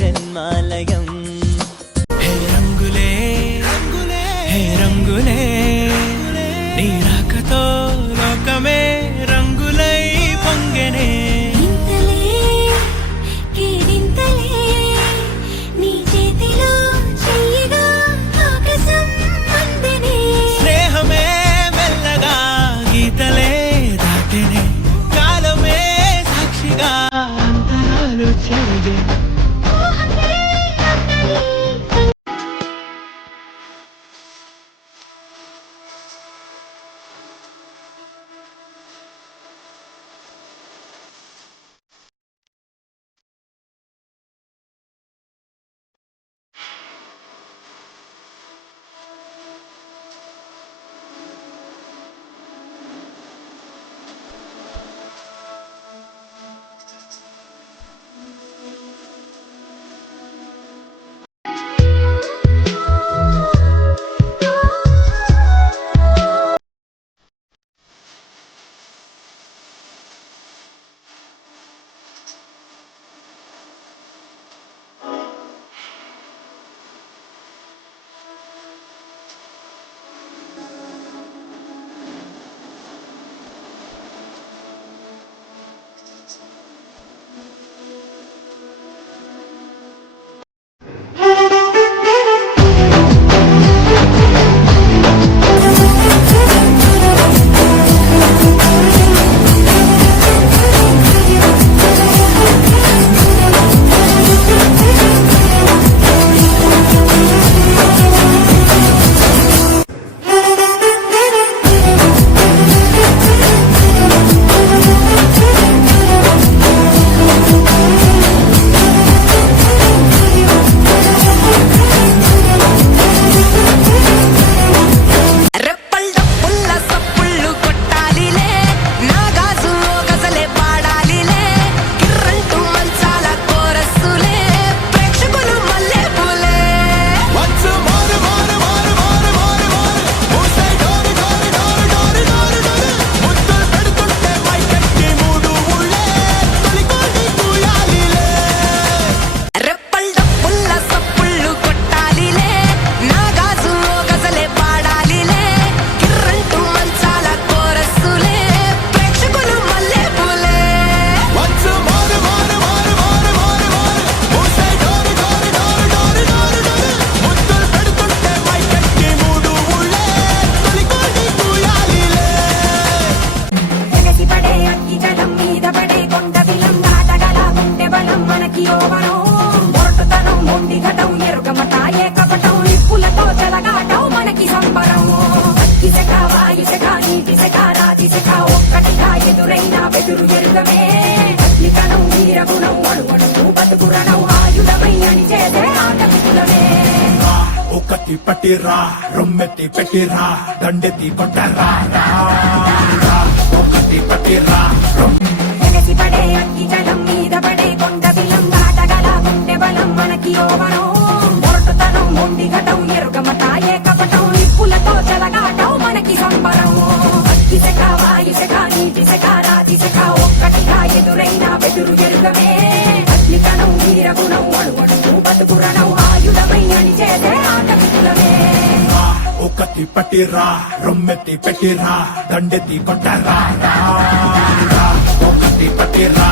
జన్మాలయం. హే రంగులే రంగులే హే రంగులే నీ రాకతో లోకమే రంగులై పొంగెనే. స్నేహమే మెల్లగా గీతలే దాటెనే, కాలమే సాక్షిగా అంతరాలు చెరిగే. ఒకటి పట్టిరా రొమ్మెత్తి పెట్టిరా దండెత్తి కొట్టరా. ఒకటి పట్టిరా ఎగసి పడే అగ్గి జలం మీద పడే కొండ బిలం దాటగల గుండె బలం మనకి ఓవరం. మొరటుతనం మొండి ఘటం ఎరుగమట ఏ కపటం నిప్పులతో చెలగాటం మనకి సంబరం. అగ్గి శక వాయు శక నీటి శక రాతి శక ఒక్కటిగా ఎదురైన బెదురు ఎరుగమే. అగ్ని కణం వీరగుణం అడుగడుగు బతుకురణం ఆయుధమై అణిచేసే ఆటవికులమే. ఒకటి పట్టిరా రొమ్మెత్తి పెట్టిరా దండెత్తి కొట్టరా. ఒకటి పట్టిరా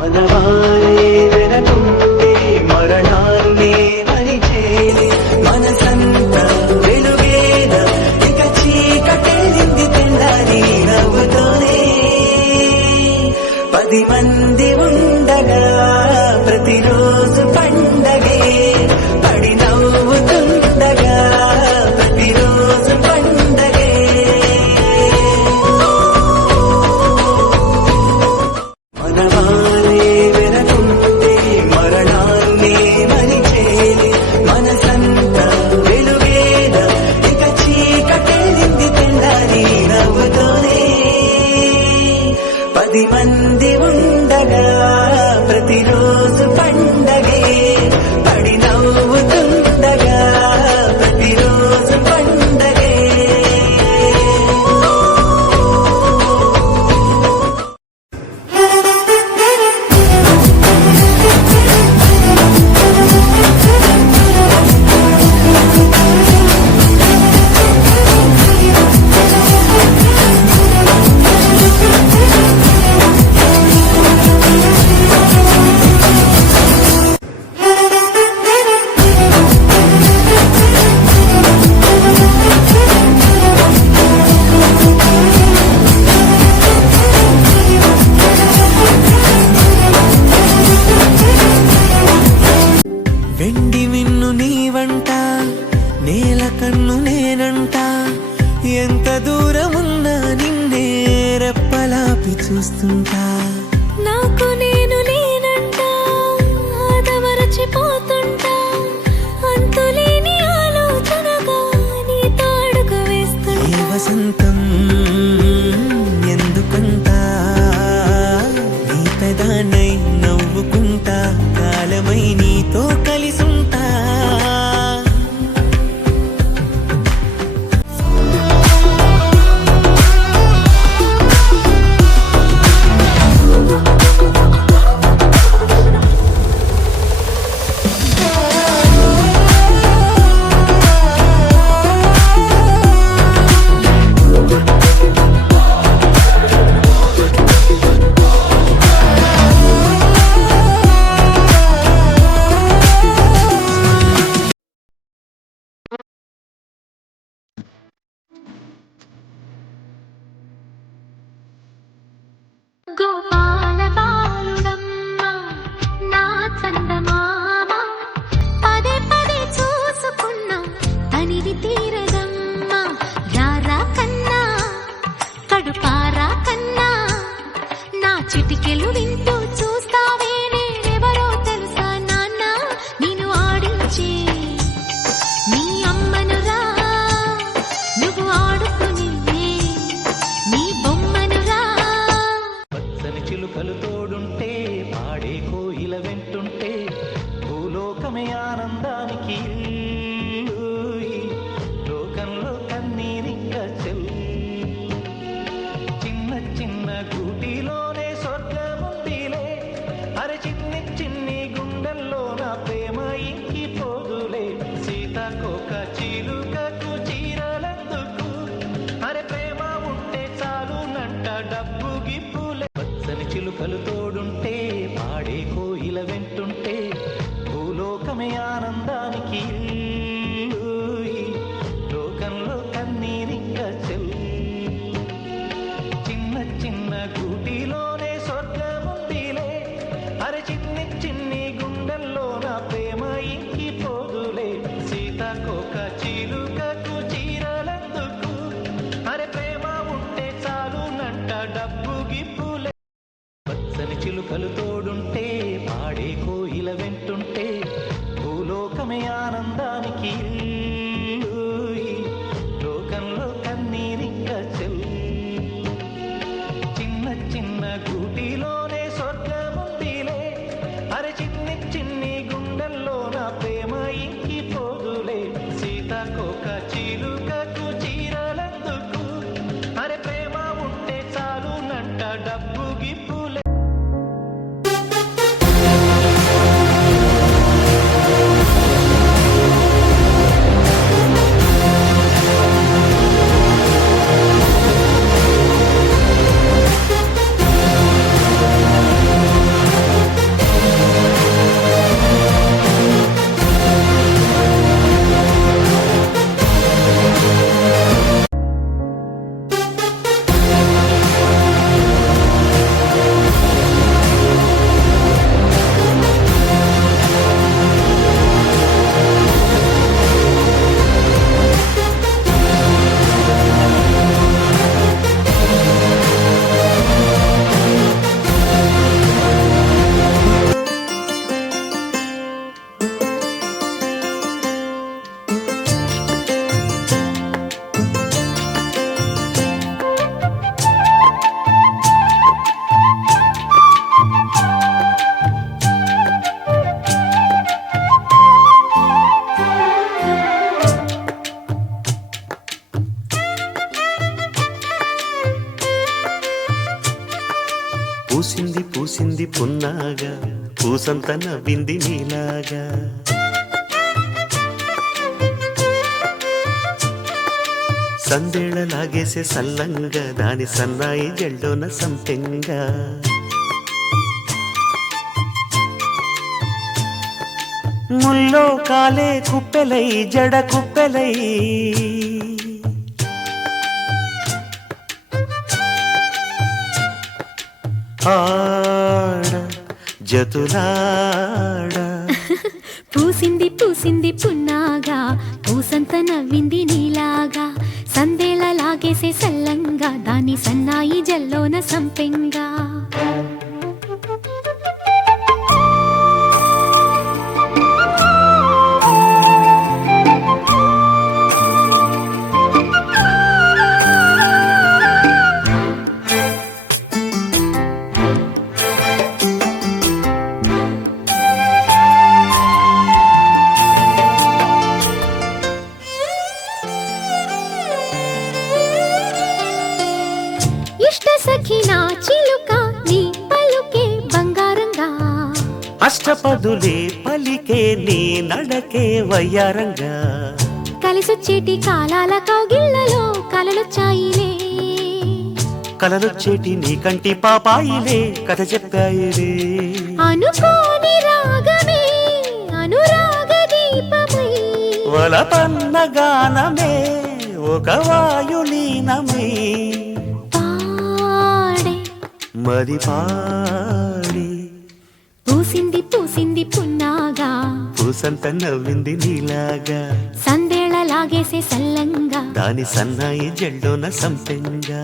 మనవారే వెనకుంటే మరణాన్నే మరిచేది మనసంతా వెలుగేద ఇక చీకటెళ్ళింది తెల్లారి నవ్వుతోనే 10 మంది ఉండగా ప్రతిరోజు పండగే పడి నవ్వుతుండగా ప్రతిరోజు పండగే మనవారే వెనకుంటే మరణాన్నే మరిచేది మనసంతా వెలుగేద ఇక చీకటెళ్ళింది తెల్లారి నవ్వుతోనే 10 మంది ఉండగా ప్రతిరోజు పండగే పడి నవ్వుతుండగా ప్రతిరోజు పండగే వెండి మిన్ను నీవంట నేల కన్ను నేనంట ఎంత దూరమున్నా నిన్నే రెప్పలాపి చూస్తుంటా నాకు నేను నేనంట ఆదమరచిపోతుంటా అంతులేని ఆలోచనగా నీ తాడుకు వేస్తుంటా ఏ వసంతం ఎందుకంట నీ పెదానై నవ్వుకుంటా కాలమై నీతో కలిసుంటా గోపాల బాలుడమ్మ నా చందమామ పదే పదే చూసుకున్నా తనివి తీరదమ్మ రారా కన్నా కడుపారా కన్నా నా చిటికెలు వింటూ చూస్తావే నేనెవరో తెలుసా నాన్న నిన్ను ఆడించే నీ అమ్మనురా నువ్వు ఆడుకుని నీ బొమ్మనురా పచ్చని చిలుకలు తోడుంటే పాడే కోయిల వెంటుంటే భూలోకమే ఆనందానికి లోకంలో కన్నీరింక చిన్న చిన్న గూటిలోనే స్వర్గముందిలే అరే చిన్ని చిన్ని గుండెల్లో నా ప్రేమ ఇంకి పోదులే సీతాకోక చిలుకకు చీరలందుకు అరే ప్రేమ ఉంటే చాలునంట డబ్బు గిప్పులే పచ్చని చిలుకలు తోడుంటే పాడే కోయిల వెంటుంటే భూలోకమే ఆనందానికి లోకంలో కన్నీరింక చిన్న చిన్న గూటిలోనే స్వర్గముందిలే అరే చిన్ని చిన్ని గుండెల్లో నా ప్రేమ ఇంకి పోదులే సీతాకోక చిలుకకు చీరలందుకు అరే ప్రేమ ఉంటే చాలునంట డబ్బు గిప్పులే పచ్చని చిలుకలు తోడుంటే పాడే కోయిల వెంటుంటే భూలోకమే ఆనందా పున్నాగా పూసంత నవ్వింది నీలాగా సందేళ లాగేసే సల్లంగా దాని సన్నాయి జల్లోన సంపెంగా ముల్లో కాలే కుప్పెలై జడ కుప్పెలై ఆడ జతులాడ పూసింది పూసింది పున్నాగా పూసంత నవ్వింది నీలాగా సందేళ లాగేసే సల్లంగా దాని సన్నాయి జల్లోన సంపెంగా ఇష్ట సఖినా చిలుక నీ పలుకే బంగారంగా అష్టపదులే పలికే నీ నడకే వయ్యారంగా కలిసొచ్చేటి కాలాల కౌగిళ్లలో కలలొచ్చాయిలే కలలొచ్చేటి నీ కంటి పాపాయిలే కథ చెప్పాయిలే అనుకోని రాగమే అనురాగ దీపమై వలపన్న గానమే ఒక వాయులీనమే పాడే మరి పాడి పూసింది పూసింది పున్నాగా పూసంత నవ్వింది నీలాగా సందేళ లాగేసే సల్లంగా దాని సన్నాయి జల్లోన సంపెంగా